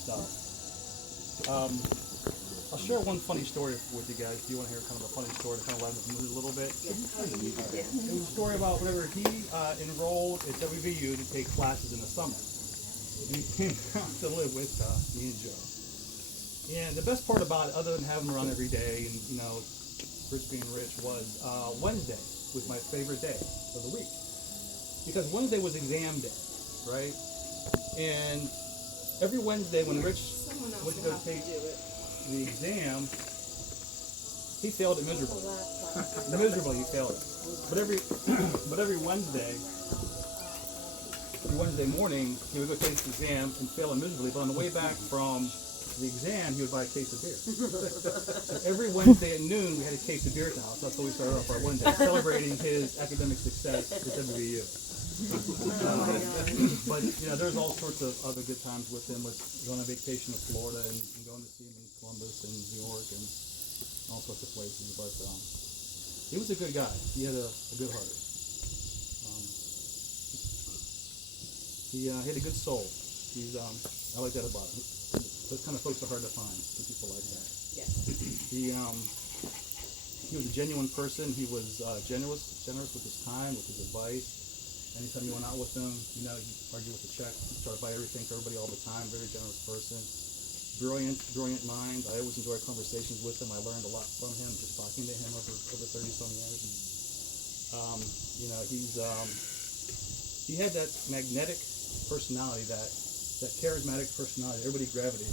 stuff. I'll share one funny story with you guys. Do you want to hear kind of a funny story to kind of lighten the mood a little bit? It was a story about whenever he enrolled at WVU to take classes in the summer. And he came down to live with me and Joe. And the best part about it, other than having him around every day and, Rich being rich, was Wednesday was my favorite day of the week. Because Wednesday was exam day, right? And every Wednesday when Rich went to go take the exam, he failed it miserably. Miserably, he failed it. But every Wednesday morning, he would go take the exam and fail it miserably. But on the way back from the exam, he would buy a case of beer. So every Wednesday at noon, we had a case of beer at the house. That's how we started off our Wednesday, celebrating his academic success at WVU. But there's all sorts of other good times with him, with going on vacation to Florida and going to see him in Columbus and New York and all sorts of places. But he was a good guy. He had a good heart. He had a good soul. I like that about him. Those kind of folks are hard to find. People like that. Yes. He was a genuine person. He was generous with his time, with his advice. Anytime you went out with him, he'd argue with the check. He'd try to buy everything for everybody all the time. Very generous person. Brilliant mind. I always enjoy conversations with him. I learned a lot from him just talking to him over 30-some years. He had that magnetic personality, that charismatic personality. Everybody gravitated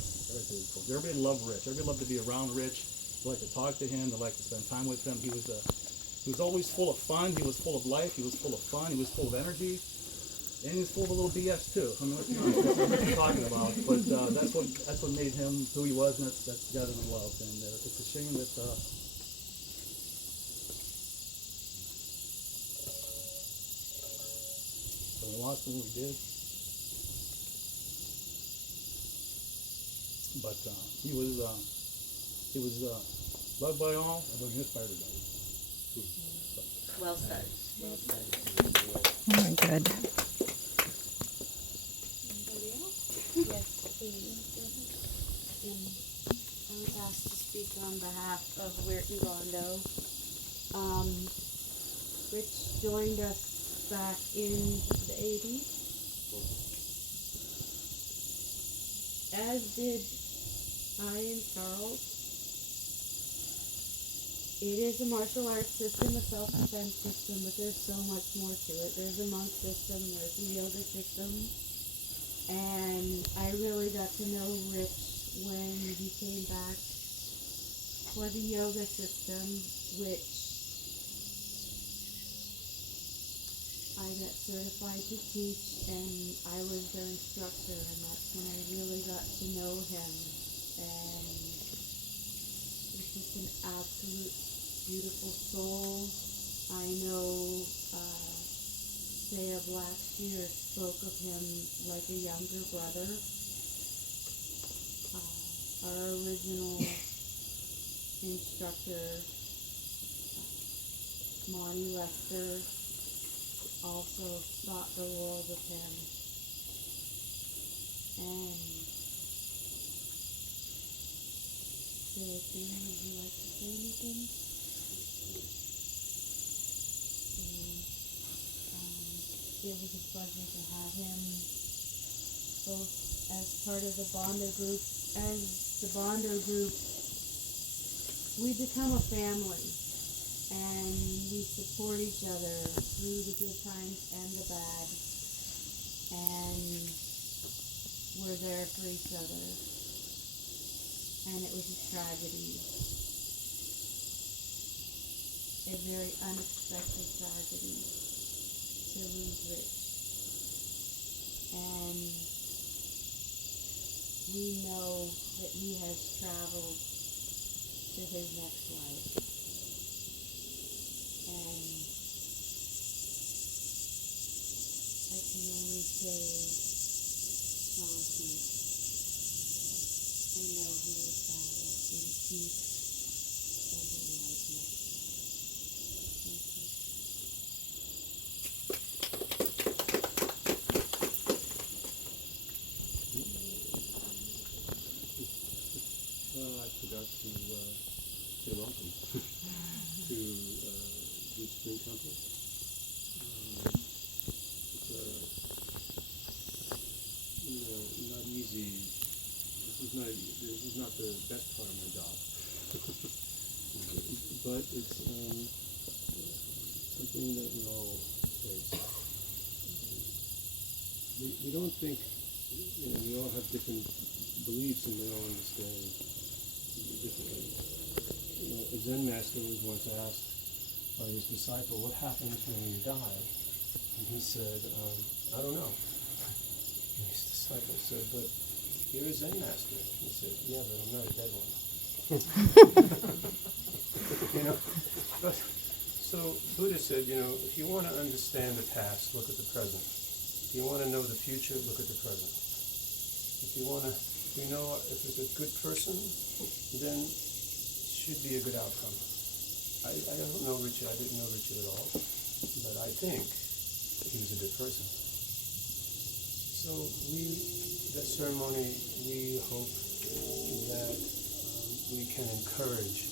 towards. Everybody loved Rich. Everybody loved to be around Rich. They liked to talk to him. They liked to spend time with him. He was always full of fun. He was full of life. He was full of fun. He was full of energy. And he was full of a little BS too. I mean, let's be honest, that's what we're talking about. But that's what made him who he was, and that's the guy that we loved. And it's a shame that we lost him when we did. But he was loved by all and was used by everybody. Well said. Well said. Oh my God. Anybody else? Yes, please. I was asked to speak on behalf of We're Elondo. Rich joined us back in the 80s. As did I and Charles. It is a martial arts system, a self-defense system, but there's so much more to it. There's a monk system, there's a yoga system, and I really got to know Rich when he came back for the yoga system, which I got certified to teach, and I was their instructor, and that's when I really got to know him, and he's just an absolute beautiful soul. I know Thea Blackshear spoke of him like a younger brother. Our original instructor, Monty Lester, also thought the world of him. And Sarah, would you like to say anything? It was a pleasure to have him both as part of the Bondo group. As the Bondo group, we become a family, and we support each other through the good times and the bad, and we're there for each other. And it was a tragedy, a very unexpected tragedy, to lose Rich. And we know that he has traveled to his next life. And I can only say, John peace. I know he will travel in peace and enlightenment. Thank you. forgot to say welcome to Deep Spring Temple. It's not easy. This is not the best part of my job, but it's something that we all face. We don't think, we all have different beliefs and we all understand differently. A Zen master was once asked by his disciple, what happens when you die? And he said, I don't know. And his disciple said, but you're a Zen master. He said, yeah, but I'm not a dead one. But, so Buddha said, if you want to understand the past, look at the present. If you want to know the future, look at the present. If you want to, if it's a good person, then it should be a good outcome. I don't know Richard. I didn't know Richard at all, but I think he was a good person. So that ceremony, we hope that we can encourage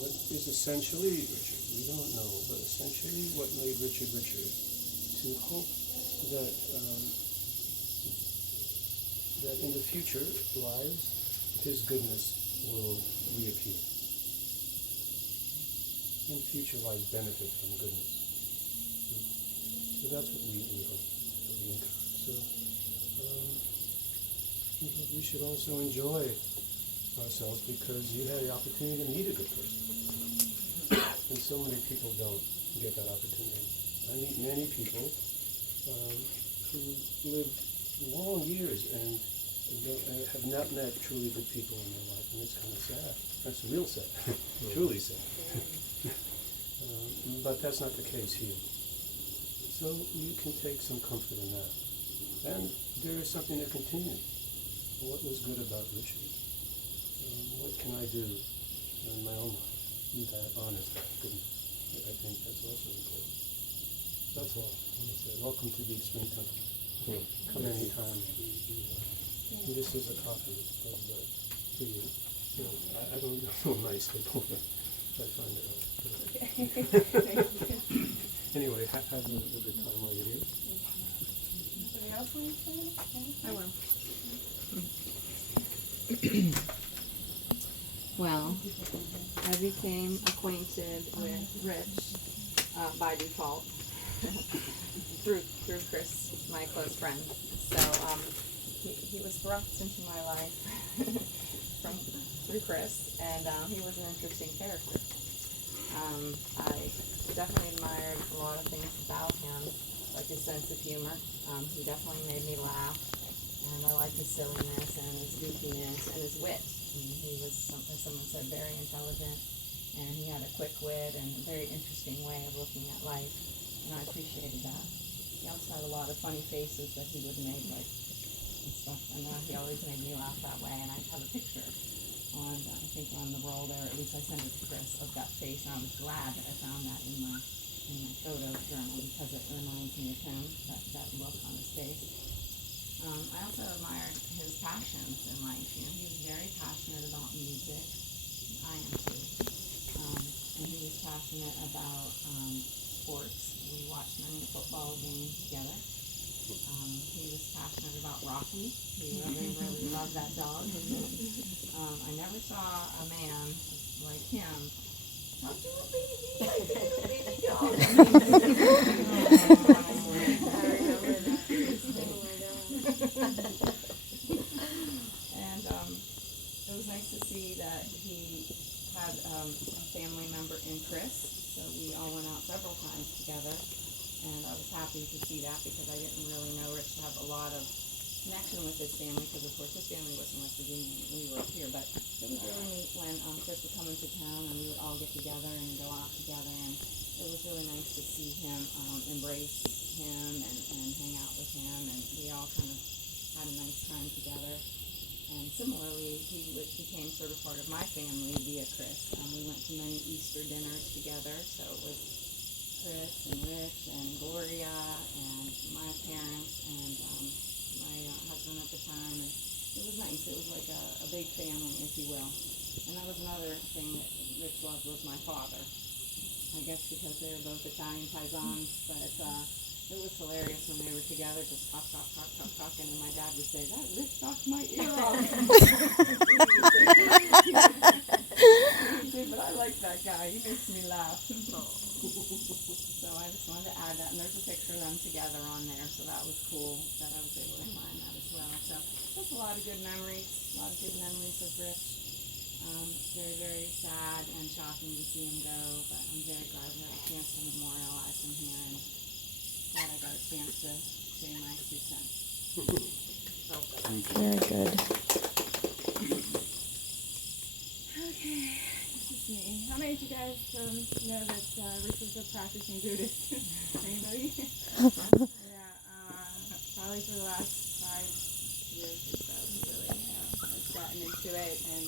what is essentially Richard. We don't know, but essentially what made Richard Richard. To hope that that in the future lives, his goodness will reappear. In future lives benefit from goodness. So that's what we hope, that we encourage. So we should also enjoy ourselves because you had the opportunity to meet a good person. And so many people don't get that opportunity. I meet many people who live long years and have not met truly good people in their life, and it's kind of sad. That's real sad, truly sad. But that's not the case here. So you can take some comfort in that. And there is something that continues. What was good about Richard? What can I do in my own life that honors that goodness? I think that's also important. That's all. I want to say welcome to Deep Spring Temple. Come anytime. This is a copy of for you. So I don't know my staple, but I find it all. Anyway, have a good time while you're here. Anybody else want to say? I will. Well, I became acquainted with Rich by default through Chris, my close friend. So he was thrust into my life through Chris, and he was an interesting character. I definitely admired a lot of things about him, like his sense of humor. He definitely made me laugh, and I liked his silliness and his goofiness and his wit. He was, as someone said, very intelligent, and he had a quick wit and a very interesting way of looking at life, and I appreciated that. He also had a lot of funny faces that he would make, like, and stuff, and he always made me laugh that way, and I have a picture on, I think on the roll there, at least I sent it to Chris, of that face, and I was glad that I found that in my photo journal, because it reminds me of him, that look on his face. I also admired his passions in life. He was very passionate about music. I am too. And he was passionate about sports. We watched many football games together. He was passionate about Rocky. He really, really loved that dog. I never saw a man like him talk to a baby dog. And it was nice to see that he had a family member in Chris, so we all went out several times together, and I was happy to see that because I didn't really know Rich to have a lot of connection with his family, because of course his family was in West Virginia and we were here, but it was really neat when Chris would come into town and we would all get together and go out together, and it was really nice to see him embrace him and hang out with him, and we all kind of had a nice time together. And similarly, he became sort of part of my family via Chris. We went to many Easter dinners together, so it was Chris and Rich and Gloria and my parents and my husband at the time, and it was nice It was like a big family, if you will. And that was another thing that Rich loved was my father. I guess because they were both Italian paisans, but it was hilarious when they were together, just talk, and then my dad would say, "That Rich knocks my ear off." He'd say, "But I like that guy. He makes me laugh." So I just wanted to add that, and there's a picture of them together on there, so that was cool that I was able to find that as well. So just a lot of good memories of Rich. Very, very sad and shocking to see him go, but I'm very glad we had a chance to memorialize him here, and glad I got a chance to say my 2 cents. Very good. Okay, this is me. How many of you guys know that Rich is a practicing Buddhist? Anybody? Yeah, probably for the last 5 years or so, he really has gotten into it, and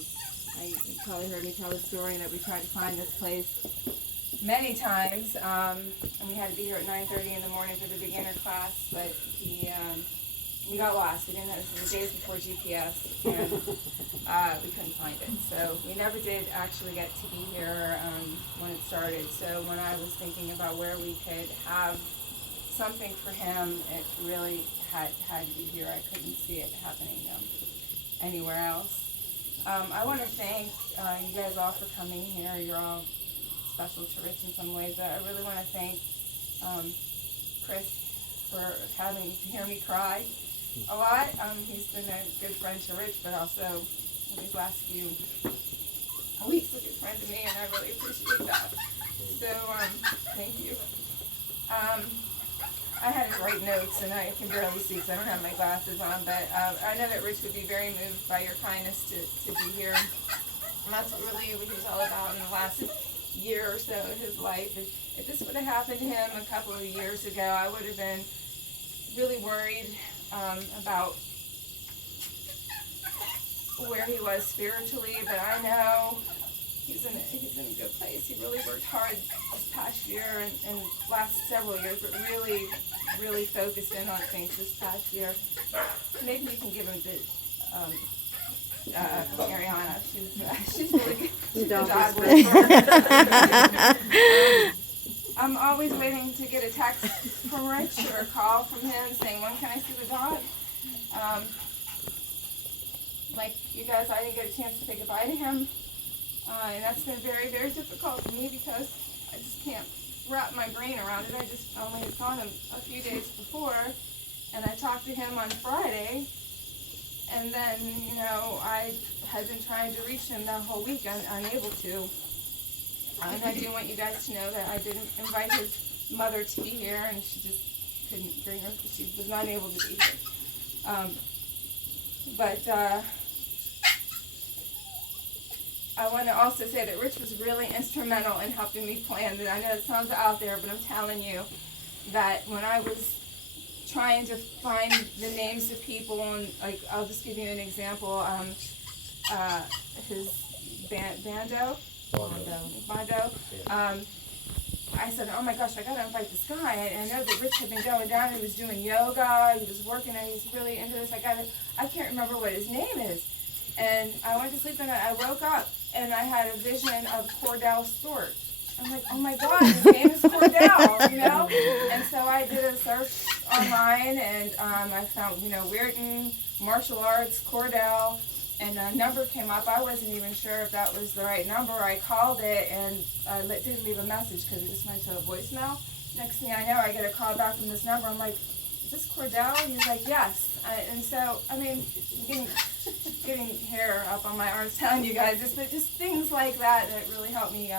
you probably heard me tell the story that we tried to find this place many times, and we had to be here at 9:30 in the morning for the beginner class, but we got lost. We didn't know, this was the days before GPS, and we couldn't find it. So we never did actually get to be here when it started. So when I was thinking about where we could have something for him, it really had to be here. I couldn't see it happening anywhere else. I want to thank you guys all for coming here. You're all special to Rich in some ways, but I really want to thank Chris for having to hear me cry a lot. He's been a good friend to Rich, but also these last few weeks a good friend to me, and I really appreciate that. So thank you. I had to write notes, and I can barely see because I don't have my glasses on, but I know that Rich would be very moved by your kindness to be here. And that's really what he was all about in the last year or so of his life. If this would have happened to him a couple of years ago, I would have been really worried about where he was spiritually, but I know he's in a good place. He really worked hard this past year and last several years, but really focused in on things this past year. Maybe you can give him the Ariana. She's really good. She's a dog whisperer. I'm always waiting to get a text from Rich or a call from him saying, "When can I see the dog?" Like you guys, I didn't get a chance to say goodbye to him. And that's been very, very difficult for me because I just can't wrap my brain around it. I just only had saw him a few days before, and I talked to him on Friday, and then, I had been trying to reach him that whole week, unable to. And I do want you guys to know that I didn't invite his mother to be here, and she just couldn't bring her, she was not able to be here. I want to also say that Rich was really instrumental in helping me plan that. I know it sounds out there, but I'm telling you that when I was trying to find the names of people, and I'll just give you an example. His Bondo. I said, "Oh my gosh, I gotta invite this guy." And I know that Rich had been going down. He was doing yoga. He was working, and he's really into this. I can't remember what his name is. And I went to sleep, and I woke up, and I had a vision of Cordell Stewart. I'm like, "Oh my God, his name is Cordell," And so I did a search online, and I found, Weirton, martial arts, Cordell, and a number came up. I wasn't even sure if that was the right number. I called it, and didn't leave a message because it just went to a voicemail. Next thing I know, I get a call back from this number. I'm like, "Is this Cordell?" He's like, "Yes." And so, getting hair up on my arms telling you guys this, but just things like that really helped me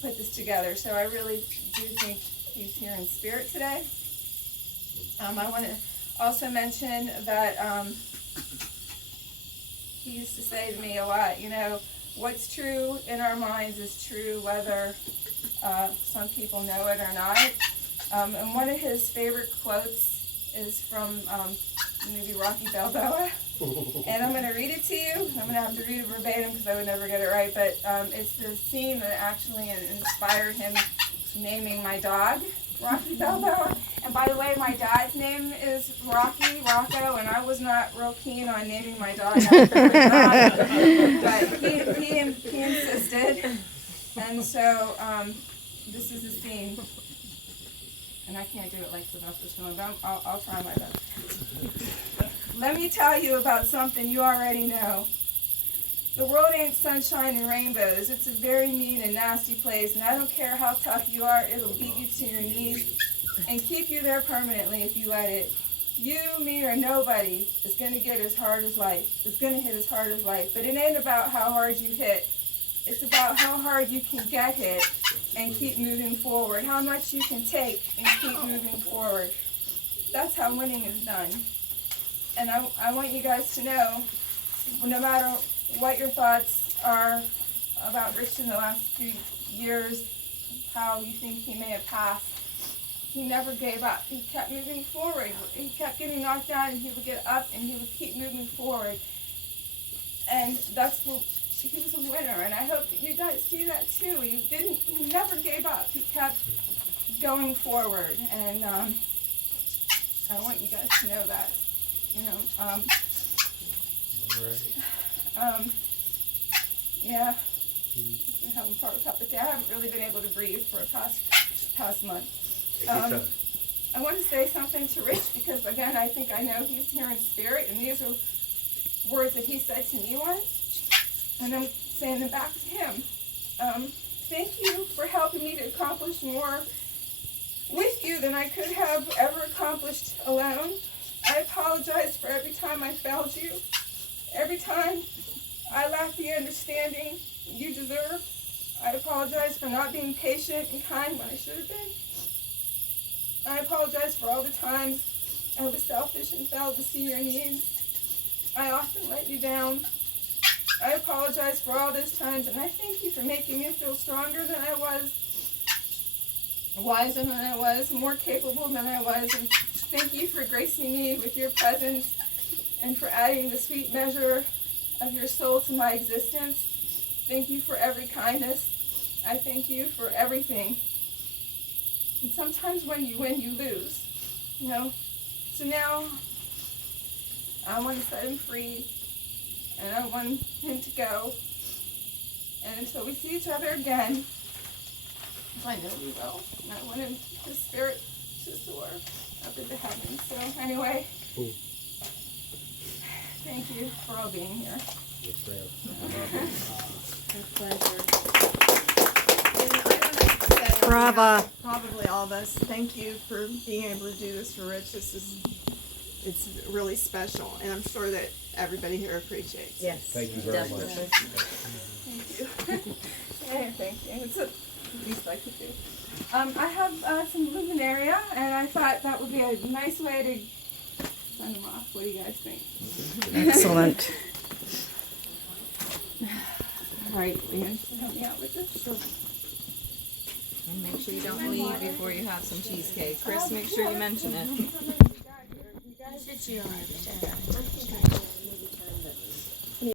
put this together. So I really do think he's here in spirit today. I want to also mention that he used to say to me a lot, what's true in our minds is true whether some people know it or not. And one of his favorite quotes is from the movie Rocky Balboa. And I'm going to read it to you. I'm going to have to read it verbatim because I would never get it right. But it's the scene that actually inspired him naming my dog Rocky Balboa. And by the way, my dad's name is Rocco, and I was not real keen on naming my dog after my dad, but he insisted. And so this is the scene. And I can't do it like Sylvester Stallone, but I'll try my best. Let me tell you about something you already know. The world ain't sunshine and rainbows. It's a very mean and nasty place, and I don't care how tough you are, it'll beat you to your knees and keep you there permanently if you let it. You, me, or nobody is going to get as hard as life. It's going to hit as hard as life. But it ain't about how hard you hit. It's about how hard you can get hit and keep moving forward. How much you can take and keep moving forward. That's how winning is done. And I want you guys to know, no matter what your thoughts are about Rich in the last few years, how you think he may have passed, he never gave up. He kept moving forward. He kept getting knocked down, and he would get up, and he would keep moving forward. And that's what, he was a winner, and I hope that you guys see that too. He never gave up. He kept going forward, and I want you guys to know that. You know, yeah, I'm having part of a cup of tea. I haven't really been able to breathe for the past month. I want to say something to Rich because, again, I think I know he's here in spirit, and these are words that he said to me once, and I'm saying them back to him. Thank you for helping me to accomplish more with you than I could have ever accomplished alone. I apologize for every time I failed you, every time I lacked the understanding you deserve. I apologize for not being patient and kind when I should have been. I apologize for all the times I was selfish and failed to see your needs. I often let you down. I apologize for all those times, and I thank you for making me feel stronger than I was, wiser than I was, more capable than I was, and thank you for gracing me with your presence and for adding the sweet measure of your soul to my existence. Thank you for every kindness. I thank you for everything. And sometimes when you win, you lose, you know. So now, I want to set him free, and I want him to go. And until we see each other again, I know we will, and I want his spirit to soar up into heaven. So anyway, thank you for all being here. My pleasure. And I don't have to say, Brava. probably all of us, thank you for being able to do this for Rich. It's really special, and I'm sure that everybody here appreciates it. Yes. Thank you very much. Thank you. Yeah, thank you. It's the least I could do. I have some luminaria, and I thought that would be a nice way to send them off. What do you guys think? Excellent. All right, Leanne, can you help me out with this? Sure. And make sure you don't leave before you have some cheesecake. Chris, make sure you mention it. You guys